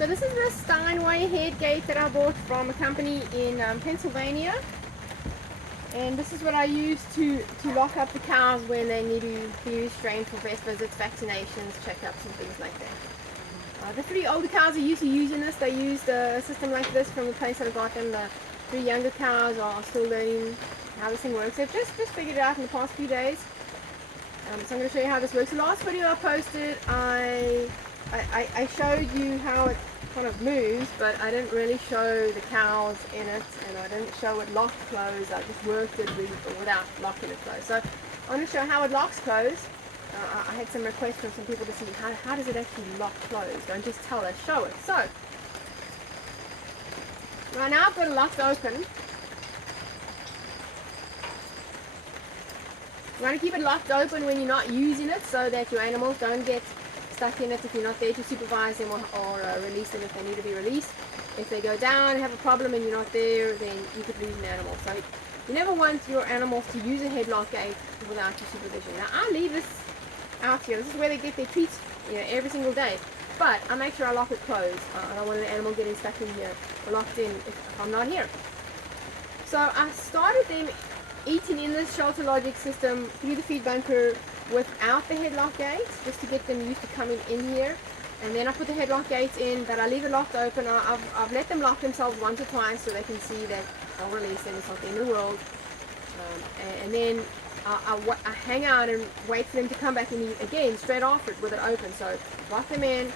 So this is the Steinway Headgate that I bought from a company in Pennsylvania. And this is what I use to lock up the cows when they need to be restrained for vet visits, vaccinations, checkups and things like that. The 3 older cows are used to using this. They used a system like this from the place that I got them. The 3 younger cows are still learning how this thing works. They've just figured it out in the past few days. So I'm going to show you how this works. The last video I posted, I showed you how it kind of moves, but I didn't really show the cows in it, and I didn't show it locked closed. I just worked it without locking it closed. So I'm going to show how it locks closed. I had some requests from some people to see how does it actually lock closed. Don't just tell it, show it. So right now I've got it locked open. You want to keep it locked open when you're not using it so that your animals don't get stuck in it if you're not there to supervise them or release them if they need to be released. If they go down and have a problem and you're not there, then you could lose an animal. So you never want your animals to use a headlock gate without your supervision. Now I leave this out here. This is where they get their treats, every single day. But I make sure I lock it closed. I don't want an animal getting stuck in here or locked in if I'm not here. So I started them eating in this Shelter Logic system through the feed bunker without the headlock gates, just to get them used to coming in here. And then I put the headlock gates in, but I leave it locked open. I've let them lock themselves once or twice so they can see that I'll release them. It's not the end of the world. And then I hang out and wait for them to come back and eat again straight after it with it open. So lock them in.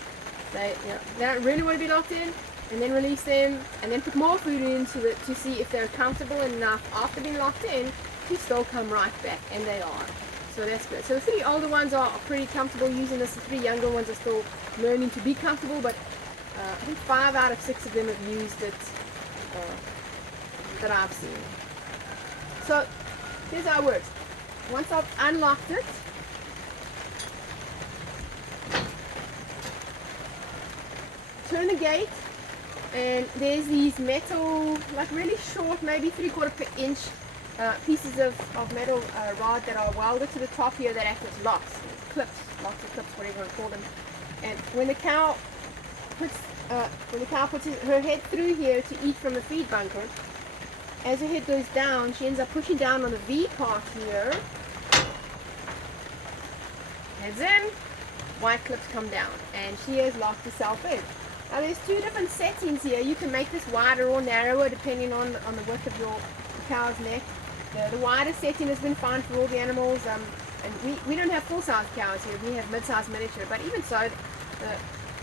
They don't really want to be locked in, and then release them, and then put more food in to see if they're comfortable enough after being locked in to still come right back, and they are. So that's good. So the 3 older ones are pretty comfortable using this. The 3 younger ones are still learning to be comfortable, but I think 5 out of 6 of them have used it that I've seen. So here's how it works. Once I've unlocked it, turn the gate, and there's these metal, like really short, maybe 3/4 inch pieces of metal rod that are welded to the top here that act as locks, clips, locks or clips, whatever you call them. And when the cow puts her head through here to eat from the feed bunker, as her head goes down, she ends up pushing down on the V part here. Heads in, white clips come down, and she has locked herself in. Now there's 2 different settings here. You can make this wider or narrower depending on the width of your cow's neck. The wider setting has been fine for all the animals, and we don't have full-size cows here. We have mid-size miniature, but even so,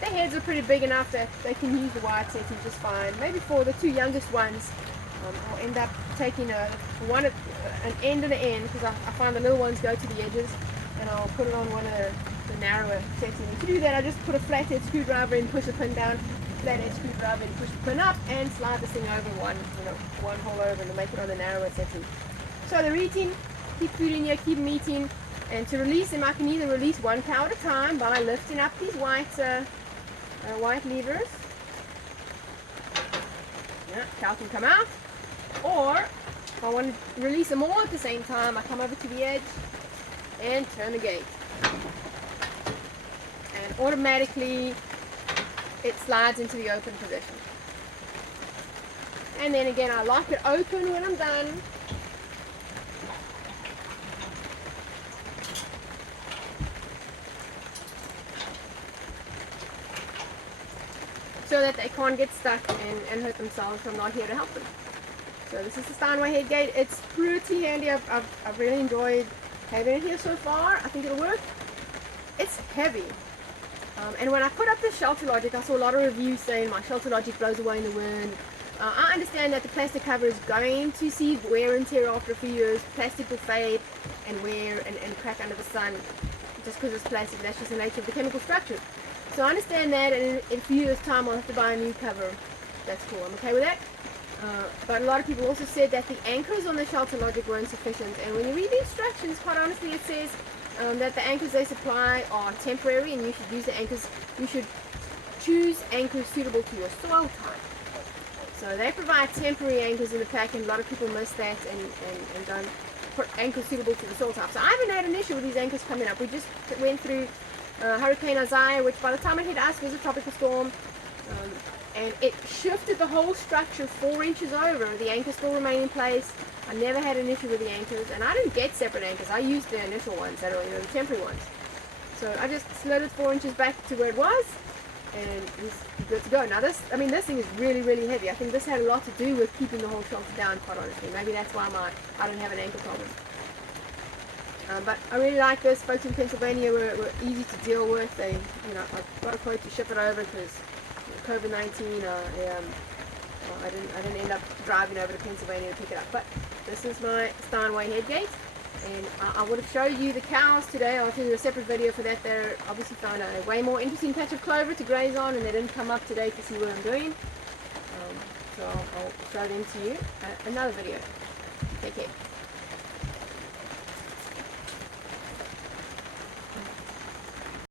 their heads are pretty big enough that they can use the wide setting just fine. Maybe for the 2 youngest ones, I'll end up taking an end and an end, because I find the little ones go to the edges, and I'll put it on one of the narrower settings. To do that, I just put a flathead screwdriver in, push the pin down, flathead screwdriver in, push the pin up, and slide this thing over one hole over, and make it on the narrower setting. So they're eating, keep food in here, keep them eating, and to release them, I can either release 1 cow at a time by lifting up these white levers. Yeah, cow can come out. Or if I want to release them all at the same time, I come over to the edge and turn the gate. And automatically it slides into the open position. And then again, I lock it open when I'm done. So that they can't get stuck and hurt themselves. I'm not here to help them. So this is the Steinway Headgate. It's pretty handy. I've really enjoyed having it here so far. I think it'll work. It's heavy. And when I put up the Shelter Logic, I saw a lot of reviews saying my Shelter Logic blows away in the wind. I understand that the plastic cover is going to see wear and tear after a few years. Plastic will fade and wear and crack under the sun just because it's plastic. That's just the nature of the chemical structure. So I understand that, and in a few years' time I'll have to buy a new cover. That's cool. I'm okay with that. But a lot of people also said that the anchors on the Shelter Logic weren't sufficient. And when you read the instructions, quite honestly, it says that the anchors they supply are temporary, and you should use the anchors. You should choose anchors suitable to your soil type. So they provide temporary anchors in the pack, and a lot of people miss that and don't put anchors suitable to the soil type. So I haven't had an issue with these anchors coming up. We just went through Hurricane Isaiah, which by the time it hit us was a tropical storm. And it shifted the whole structure 4 inches over. The anchors still remain in place. I never had an issue with the anchors, and I didn't get separate anchors. I used the initial ones that are, the temporary ones. So I just slid it 4 inches back to where it was, and it's good to go. Now this thing is really, really heavy. I think this had a lot to do with keeping the whole shelter down, quite honestly. Maybe that's why I don't have an ankle problem. But I really like this. Folks in Pennsylvania were easy to deal with. I got a quote to ship it over because COVID-19. I didn't end up driving over to Pennsylvania to pick it up. But this is my Steinway Headgate, and I would have showed you the cows today. I'll do a separate video for that. They obviously found a way more interesting patch of clover to graze on, and they didn't come up today to see what I'm doing. So I'll show them to you another video. Take care.